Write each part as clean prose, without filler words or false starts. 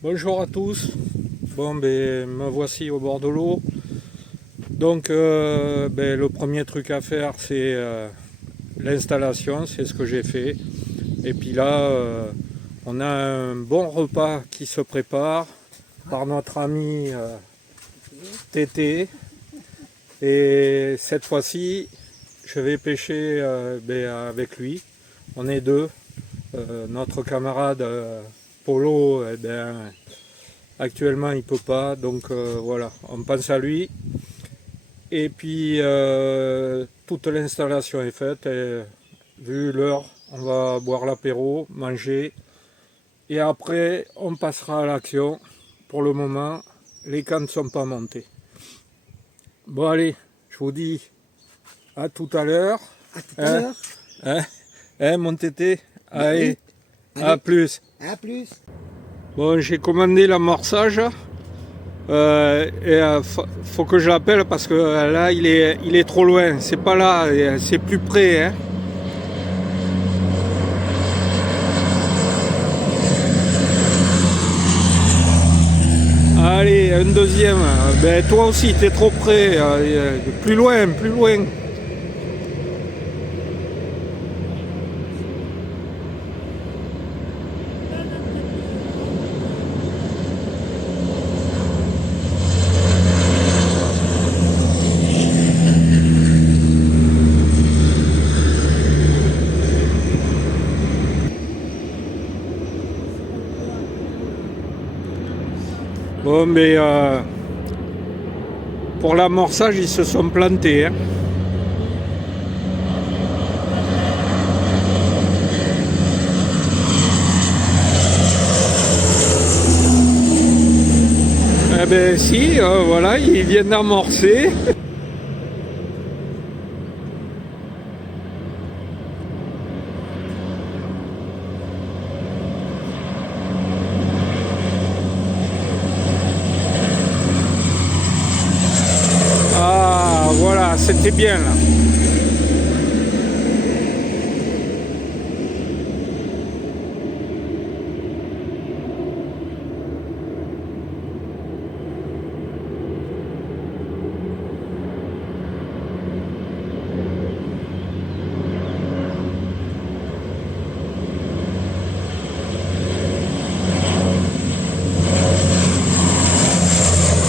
Bonjour à tous. Bon, me voici au bord de l'eau. Donc, le premier truc à faire, c'est l'installation. C'est ce que j'ai fait. Et puis là, on a un bon repas qui se prépare par notre ami Tété. Et cette fois-ci, je vais pêcher avec lui. On est deux. Notre camarade Polo, actuellement il peut pas, donc voilà, on pense à lui. Et puis toute l'installation est faite. Et, vu l'heure, on va boire l'apéro, manger. Et après, on passera à l'action. Pour le moment, les cannes ne sont pas montées. Bon allez, je vous dis à tout à l'heure. À tout à l'heure. Hein, hein, mon tété. Allez, Oui. à plus. À plus. Bon, j'ai commandé l'amorçage. Faut que je l'appelle parce que là il est trop loin, c'est pas là, c'est plus près, hein. Allez, un deuxième. Ben toi aussi t'es trop près, plus loin, plus loin. Bon, pour l'amorçage ils se sont plantés, hein. Eh ben si, voilà, ils viennent d'amorcer. Ah voilà, c'était bien là.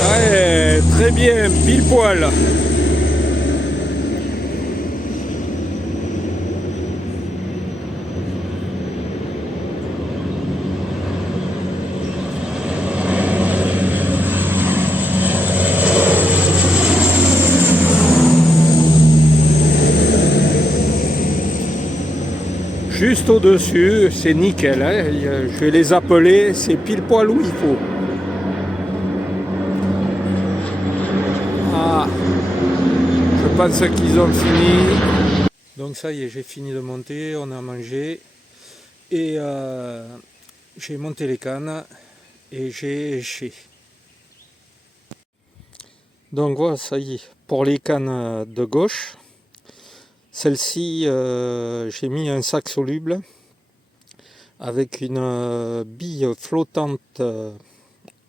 Ouais, très bien, pile poil. Juste au-dessus, c'est nickel, hein. Je vais les appeler, c'est pile poil où il faut. Ah, je pense qu'ils ont fini. Donc ça y est, j'ai fini de monter, on a mangé. Et j'ai monté les cannes et j'ai éché. Donc voilà, ça y est, pour les cannes de gauche. Celle-ci, j'ai mis un sac soluble avec une bille flottante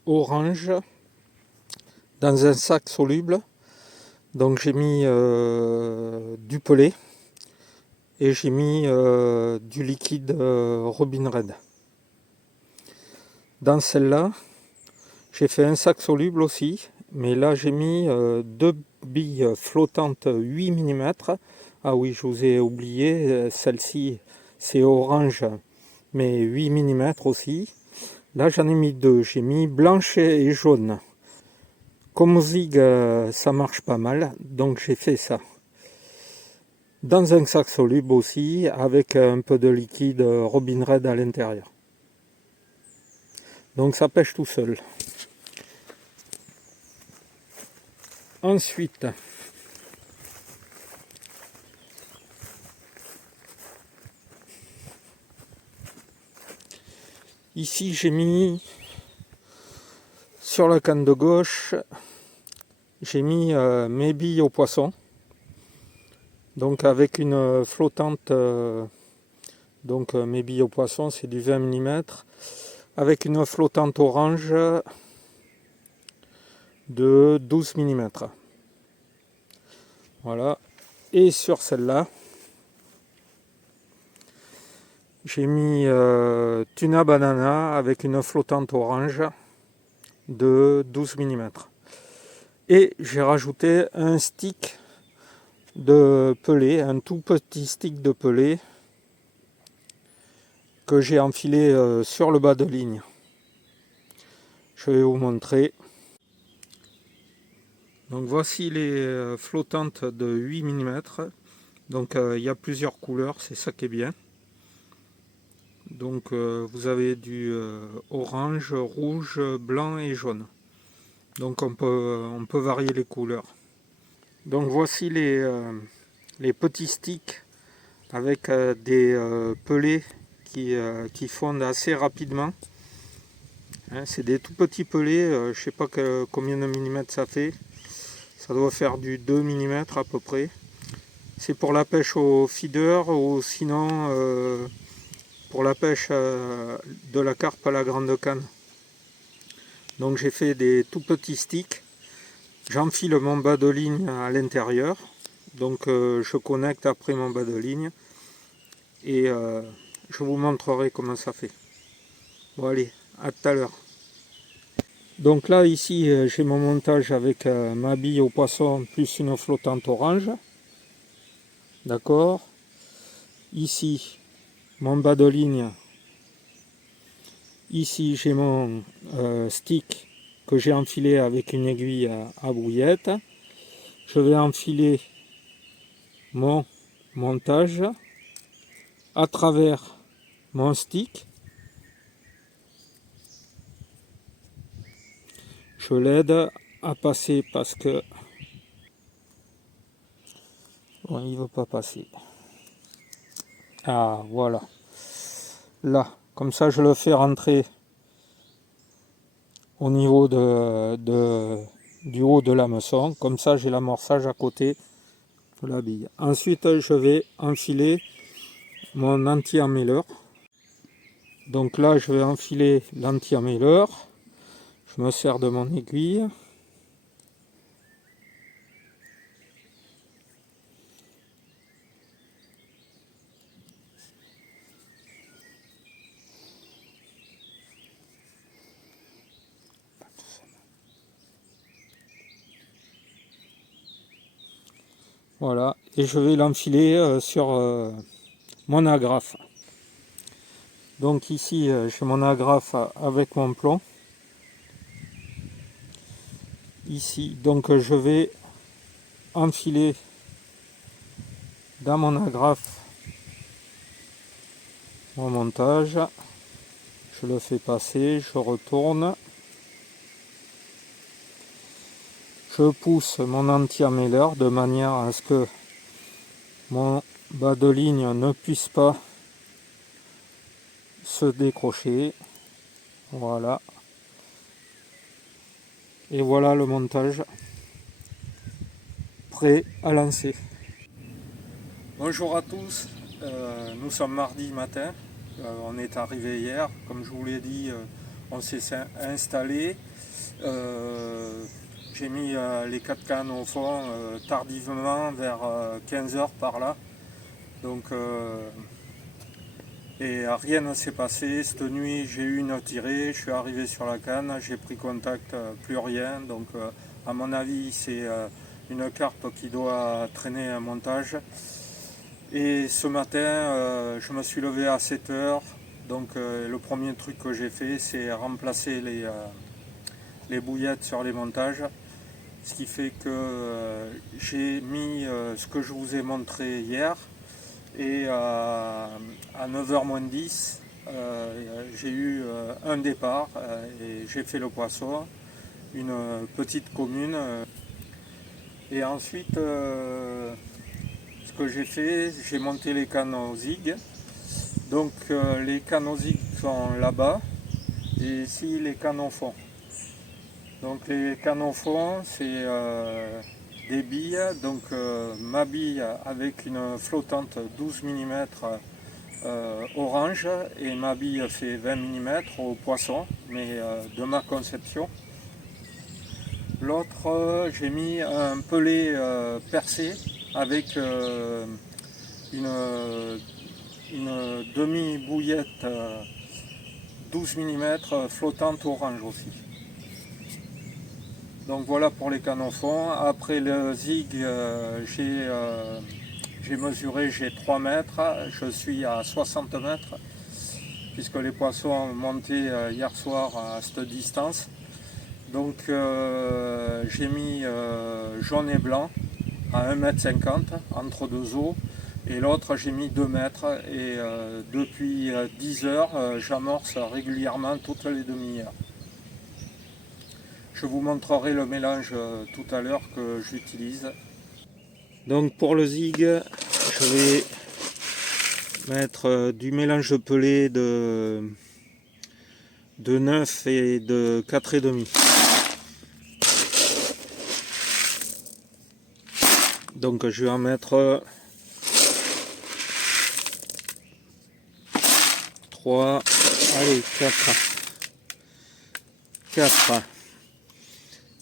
orange dans un sac soluble. Donc j'ai mis du pelé et j'ai mis du liquide Robin Red. Dans celle-là, j'ai fait un sac soluble aussi, mais là j'ai mis deux billes flottantes 8 mm. Ah oui, je vous ai oublié, celle-ci c'est orange, mais 8 mm aussi. Là j'en ai mis deux, j'ai mis blanche et jaune. Comme zig, ça marche pas mal, donc j'ai fait ça. Dans un sac soluble aussi, avec un peu de liquide Robin Red à l'intérieur. Donc ça pêche tout seul. Ensuite, ici j'ai mis sur la canne de gauche, j'ai mis mes billes au poisson. Donc avec une flottante, mes billes au poisson c'est du 20 mm. avec une flottante orange de 12 mm. Voilà. Et sur celle-là, j'ai mis Tuna Banana avec une flottante orange de 12 mm. Et j'ai rajouté un stick de pelé, un tout petit stick de pelé que j'ai enfilé sur le bas de ligne. Je vais vous montrer. Donc voici les flottantes de 8 mm. Donc il y a plusieurs couleurs, c'est ça qui est bien. Donc vous avez du orange, rouge, blanc et jaune. Donc on peut varier les couleurs. Donc voici les petits sticks avec des pelés qui fondent assez rapidement. Hein, c'est des tout petits pelés, je ne sais pas combien de millimètres ça fait. Ça doit faire du 2 mm à peu près. C'est pour la pêche au feeder ou sinon pour la pêche de la carpe à la grande canne. Donc j'ai fait des tout petits sticks. J'enfile mon bas de ligne à l'intérieur. Donc je connecte après mon bas de ligne. Et je vous montrerai comment ça fait. Bon allez, à tout à l'heure. Donc là ici j'ai mon montage avec ma bille au poisson plus une flottante orange. D'accord. Ici mon bas de ligne. Ici j'ai mon stick que j'ai enfilé avec une aiguille à brouillette. Je vais enfiler mon montage à travers mon stick. Je l'aide à passer parce que bon, il ne veut pas passer. Ah voilà. Là, comme ça je le fais rentrer au niveau du haut de l'hameçon. Comme ça j'ai l'amorçage à côté de la bille. Ensuite je vais enfiler mon anti-emmêleur. Donc là je vais enfiler l'anti-emmêleur. Je me sers de mon aiguille. Voilà, et je vais l'enfiler sur mon agrafe. Donc ici j'ai mon agrafe avec mon plomb. Ici, donc je vais enfiler dans mon agrafe mon montage. Je le fais passer, je retourne. Je pousse mon anti-emmêleur de manière à ce que mon bas de ligne ne puisse pas se décrocher. Voilà. Et voilà le montage prêt à lancer. Bonjour à tous, nous sommes mardi matin, on est arrivé hier, comme je vous l'ai dit, on s'est installé. J'ai mis les 4 cannes au fond tardivement vers 15h par là. Donc et rien ne s'est passé. Cette nuit j'ai eu une tirée, je suis arrivé sur la canne, j'ai pris contact, plus rien. Donc à mon avis c'est une carpe qui doit traîner un montage. Et ce matin je me suis levé à 7h. Donc le premier truc que j'ai fait c'est remplacer les bouillettes sur les montages. Ce qui fait que j'ai mis ce que je vous ai montré hier. Et à 9h moins 10, j'ai eu un départ et j'ai fait le poisson, une petite commune. Et ensuite, ce que j'ai fait, j'ai monté les canaux zig. Donc les canaux zig sont là-bas et ici les canaux fond. Donc les canaux fond, c'est des billes, donc ma bille avec une flottante 12 mm orange et ma bille fait 20 mm au poisson, mais de ma conception. L'autre, j'ai mis un pelet percé avec une demi-bouillette 12 mm flottante orange aussi. Donc voilà pour les canons fonds. Après le zig, j'ai mesuré, j'ai 3 mètres, je suis à 60 mètres, puisque les poissons ont monté hier soir à cette distance. Donc j'ai mis jaune et blanc à 1,50 m entre deux eaux, et l'autre j'ai mis 2 mètres, et depuis 10 heures, j'amorce régulièrement toutes les demi-heures. Je vous montrerai le mélange tout à l'heure que j'utilise. Donc pour le zig, je vais mettre du mélange de pelé de 9 et de 4,5. Donc je vais en mettre 3, allez 4.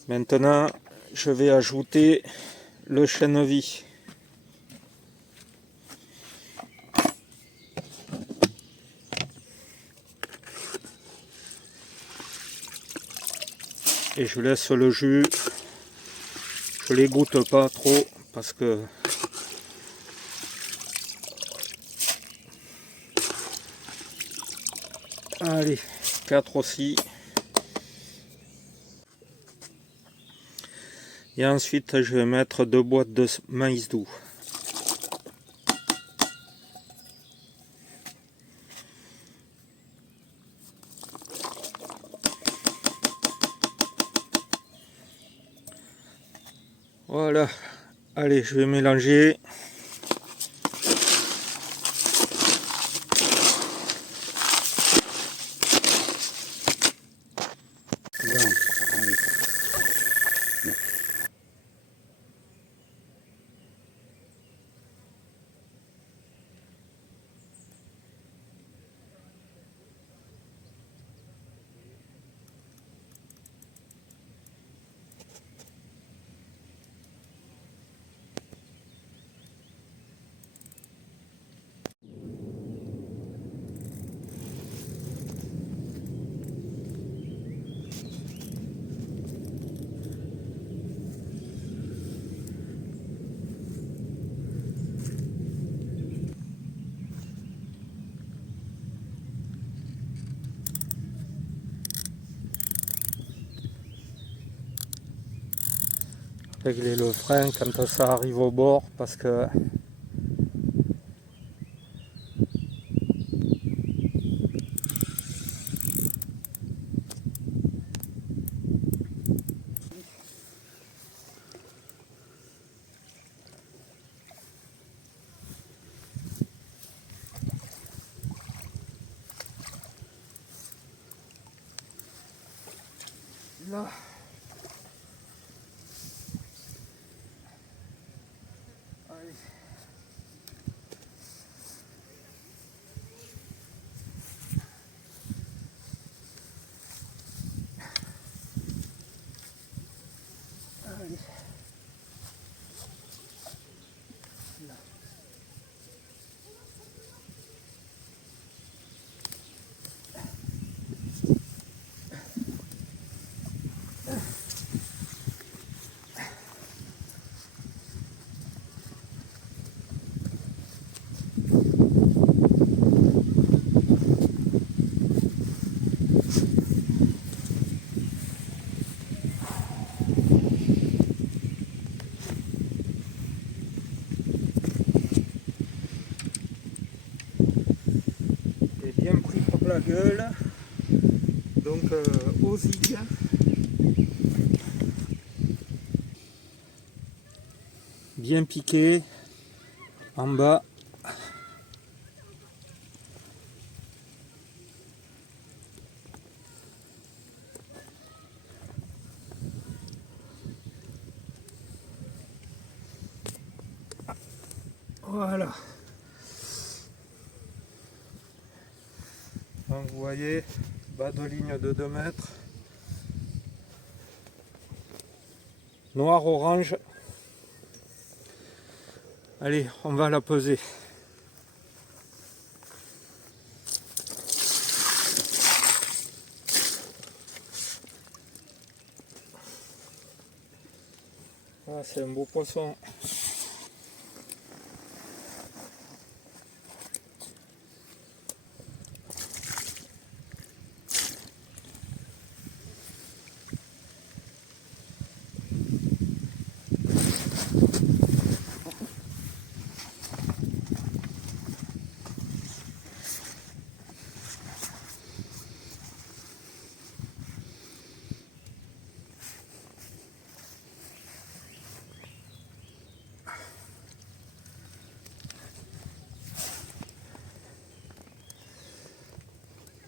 Maintenant je vais ajouter le chènevis. Et je laisse le jus, je les goûte pas trop parce que allez 4 aussi. Et ensuite je vais mettre 2 boîtes de maïs doux. Voilà, allez, je vais mélanger. Régler le frein quand ça arrive au bord parce que là. Allez. Allez. Là. J'ai bien pris pour la gueule, donc au zig. Bien piqué en bas. Voilà. Donc vous voyez, bas de ligne de 2 mètres. Noir, orange. Allez, on va la peser. Ah, c'est un beau poisson.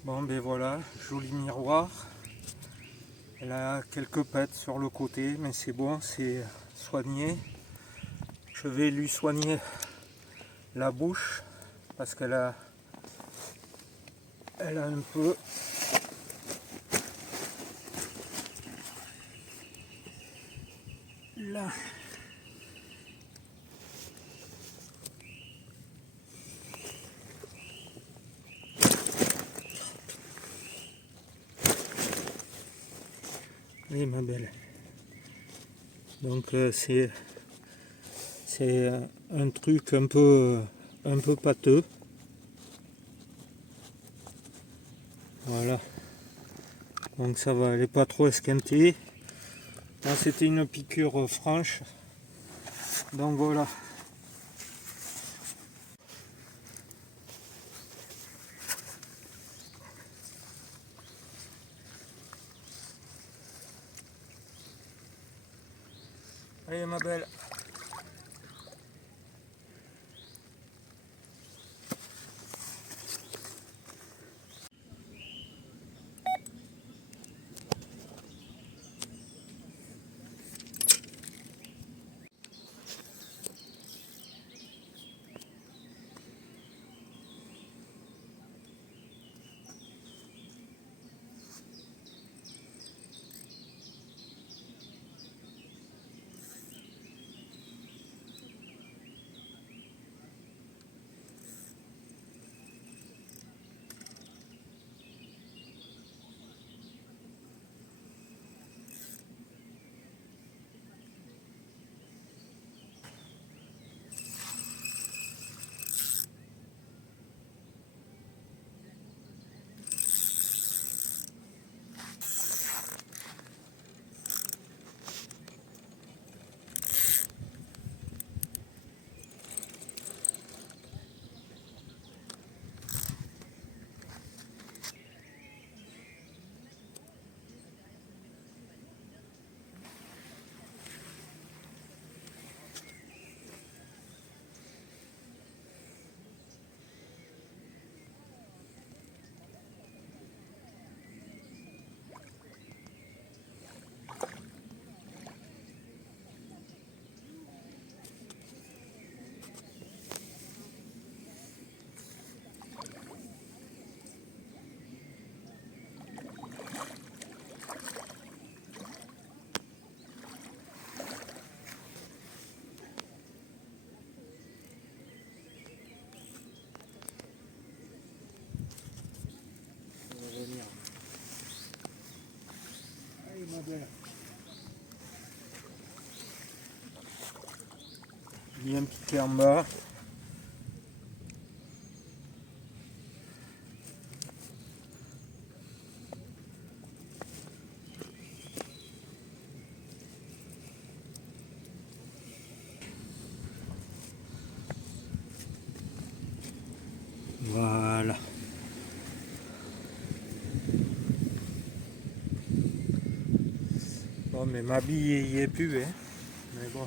Bon ben voilà, joli miroir. Elle a quelques pètes sur le côté, mais c'est bon, c'est soigné. Je vais lui soigner la bouche parce qu'elle a un peu là. Oui ma belle. Donc c'est un truc un peu pâteux. Voilà. Donc ça va, elle n'est pas trop esquintée. Là c'était une piqûre franche. Donc voilà. Allez ma belle. Allez ma belle. Bien piqué en bas. Voilà. Bon mais ma bille y est plus, hein. Mais bon.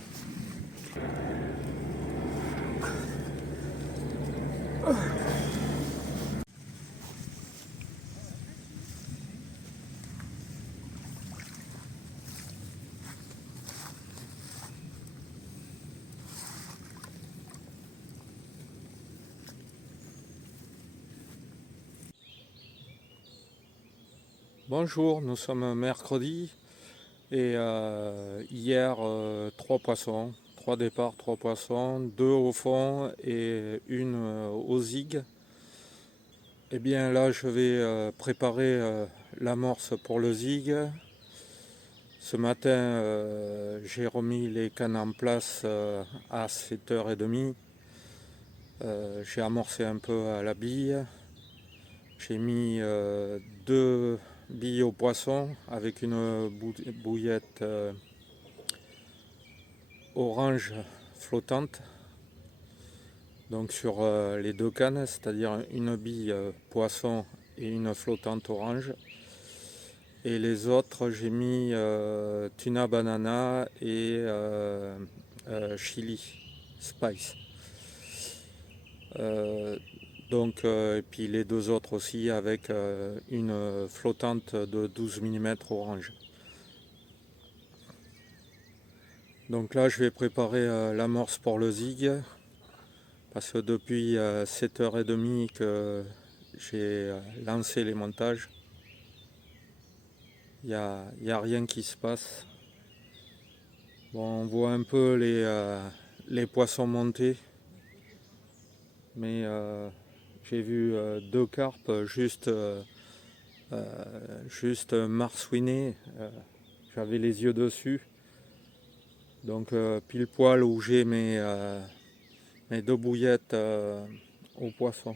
Bonjour, nous sommes mercredi et hier 3 poissons, 3 départs, 3 poissons, 2 au fond et une au zig. Et bien là je vais préparer l'amorce pour le zig. Ce matin j'ai remis les cannes en place à 7h30. J'ai amorcé un peu à la bille. J'ai mis 2 billes au poisson avec une bouillette orange flottante. Donc sur les 2 cannes, c'est-à-dire une bille poisson et une flottante orange. Et les autres, j'ai mis tuna banana et chili spice. Et puis les 2 autres aussi avec une flottante de 12 mm orange. Donc là je vais préparer l'amorce pour le zig parce que depuis 7h30 que j'ai lancé les montages, il n'y a rien qui se passe. Bon, on voit un peu les poissons monter, mais j'ai vu 2 carpes juste marsouiner. J'avais les yeux dessus. Donc pile poil où j'ai mes 2 bouillettes au poisson.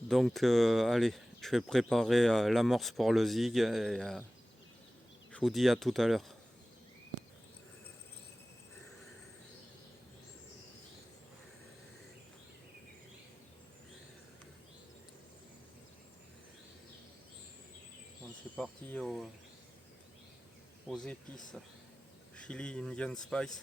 Donc allez, je vais préparer l'amorce pour le zig et je vous dis à tout à l'heure. Bon, c'est parti aux épices. Chili Indian Spice.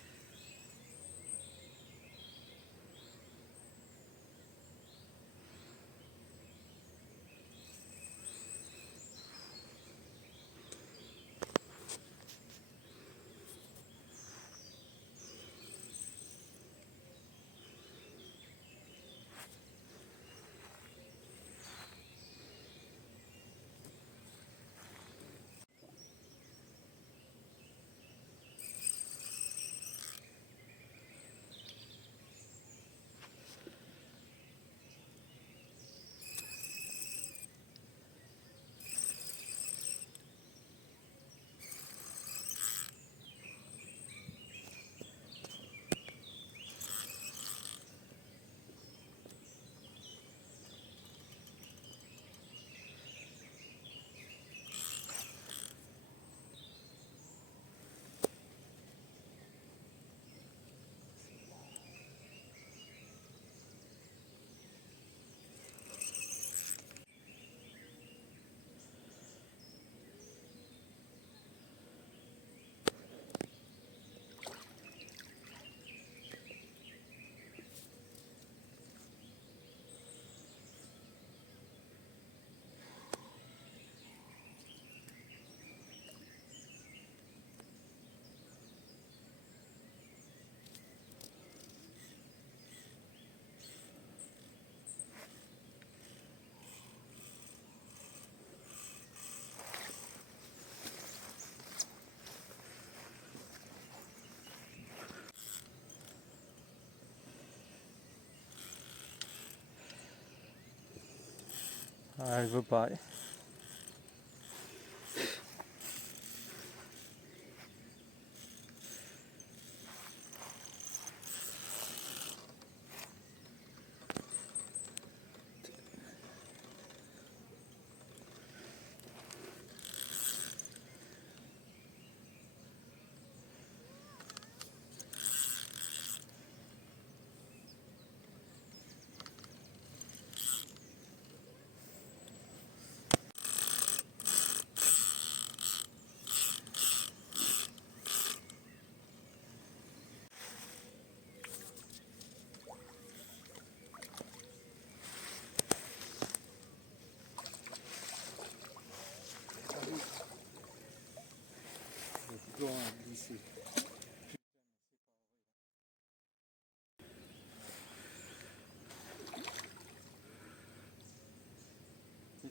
Ah, elle veut pas.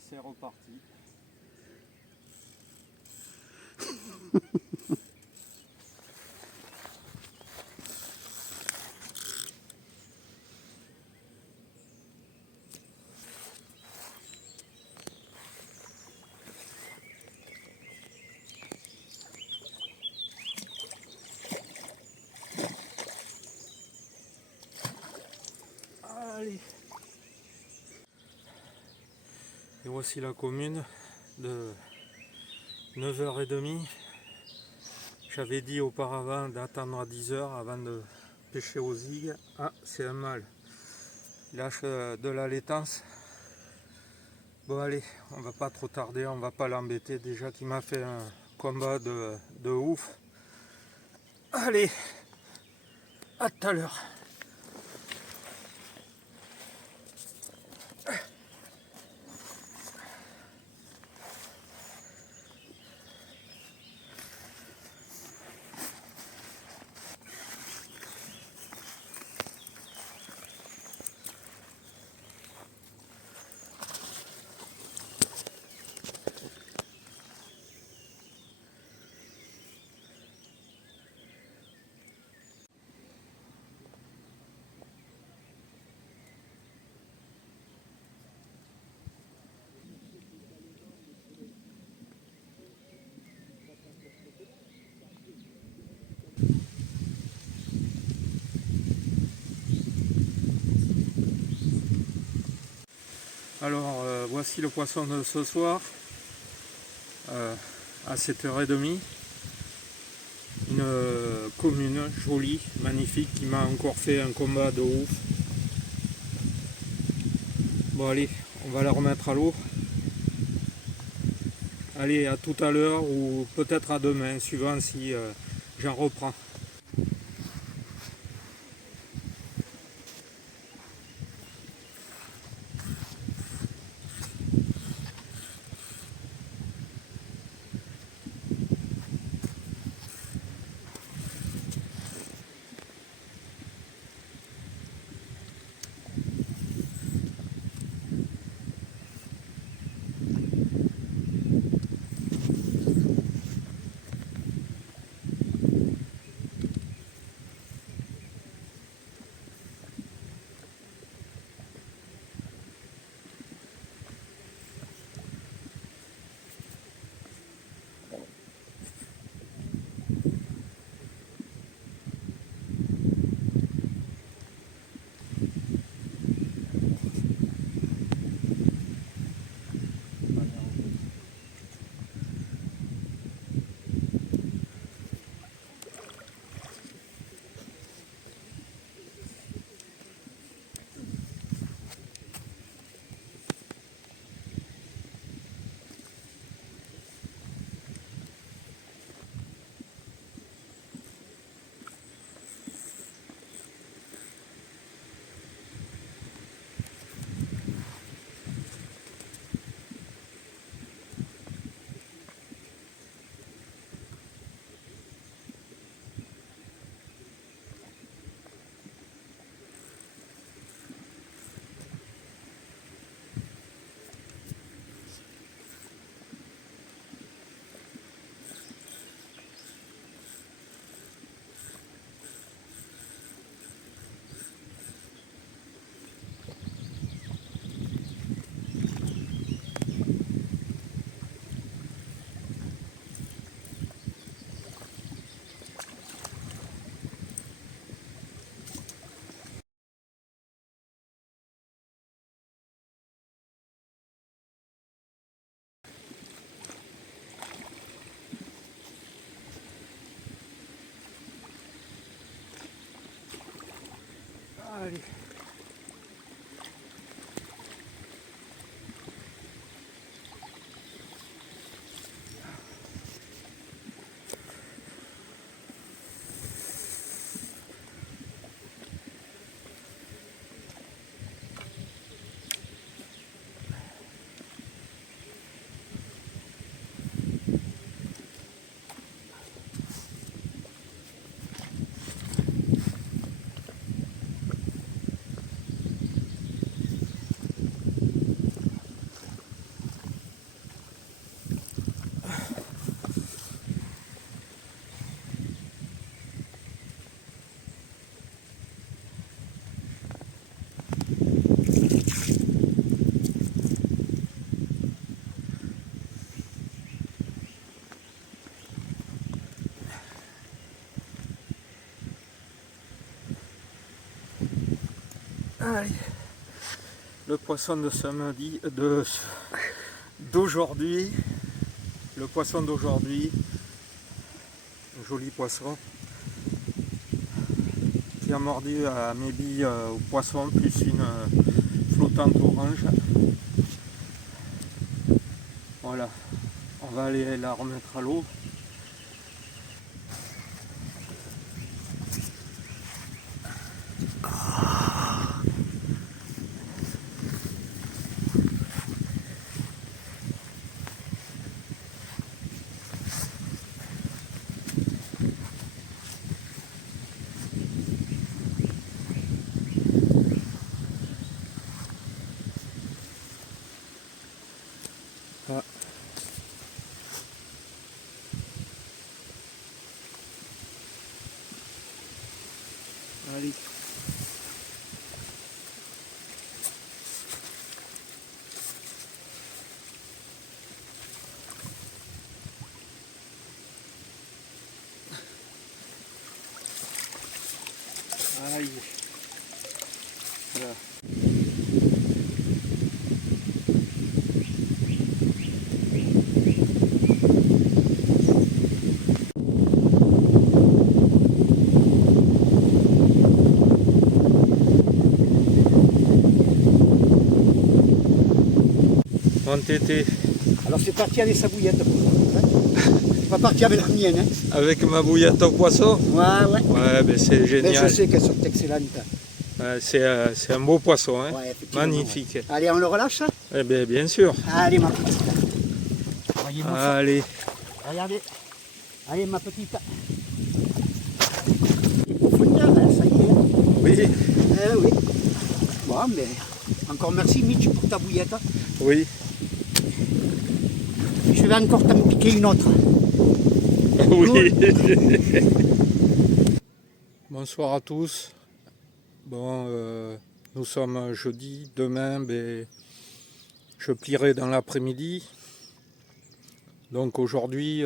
c'est reparti. Allez. Et voici la commune de 9h30. J'avais dit auparavant d'attendre à 10h avant de pêcher aux zigues. Ah, c'est un mâle. Il lâche de la laitance. Bon allez, on va pas trop tarder, on va pas l'embêter. Déjà qu'il m'a fait un combat de ouf. Allez, à tout à l'heure. Alors voici le poisson de ce soir à 7h30. Une commune jolie, magnifique, qui m'a encore fait un combat de ouf. Bon allez, on va la remettre à l'eau. Allez, à tout à l'heure ou peut-être à demain, suivant si j'en reprends. Allez. Le poisson de samedi, d'aujourd'hui. Le poisson d'aujourd'hui. Un joli poisson. Qui a mordu à mes billes au poisson, plus une flottante orange. Voilà. On va aller la remettre à l'eau. Ah. Allez. Aïe. Voilà. Mon tété. Alors c'est parti avec sa bouillette. C'est pas parti avec la mienne. Hein. Avec ma bouillette au poisson. Ouais. Ouais, ben c'est Mais génial. je sais qu'elles sont excellentes. Ouais, c'est un beau poisson, hein. Ouais, effectivement, Magnifique. ouais. Allez, on le relâche. Eh bien sûr. Allez, ma petite. Voyez-moi ça. Allez. Regardez. Allez, ma petite. Profondeur, hein, ça y est. Oui. Oui. Bon, mais encore merci, Mitch, pour ta bouillette. Oui. Je vais encore t'en piquer une autre. Oui. Bonsoir à tous. Bon, nous sommes jeudi. Demain, je plierai dans l'après-midi. Donc aujourd'hui,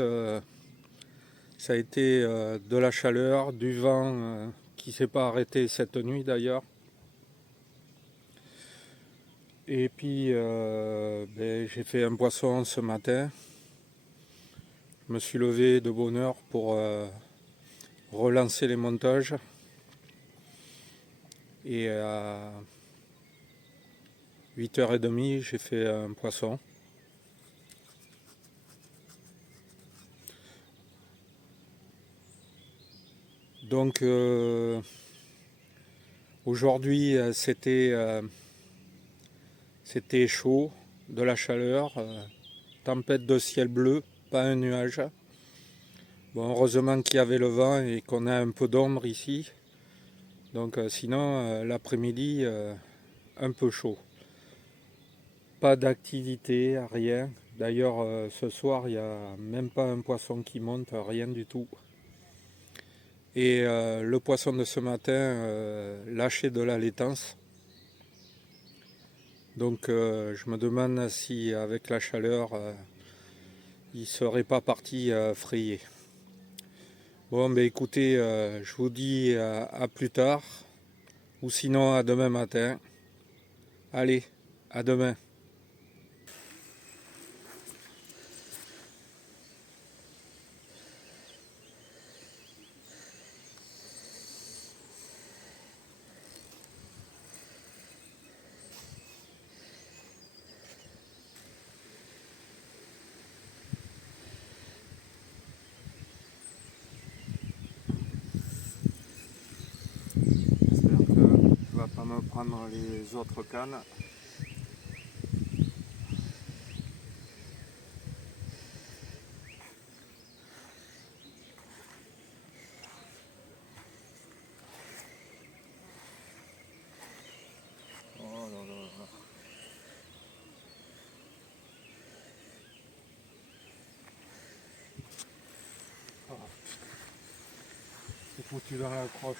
ça a été de la chaleur, du vent qui ne s'est pas arrêté cette nuit d'ailleurs. Et puis j'ai fait un poisson ce matin. Je me suis levé de bonne heure pour relancer les montages. Et à 8h30, j'ai fait un poisson. Donc aujourd'hui c'était chaud, de la chaleur, tempête de ciel bleu, pas un nuage. Bon, heureusement qu'il y avait le vent et qu'on a un peu d'ombre ici. Donc sinon l'après-midi un peu chaud. Pas d'activité, rien. D'ailleurs ce soir il n'y a même pas un poisson qui monte, rien du tout. Et le poisson de ce matin lâchait de la laitance. Donc je me demande si avec la chaleur il ne serait pas parti frayer. Bon ben écoutez, je vous dis à plus tard, ou sinon à demain matin. Allez, à demain. J'espère que tu vas pas me prendre les autres cannes. Oh là là là. Oh, c'est foutu dans la croche.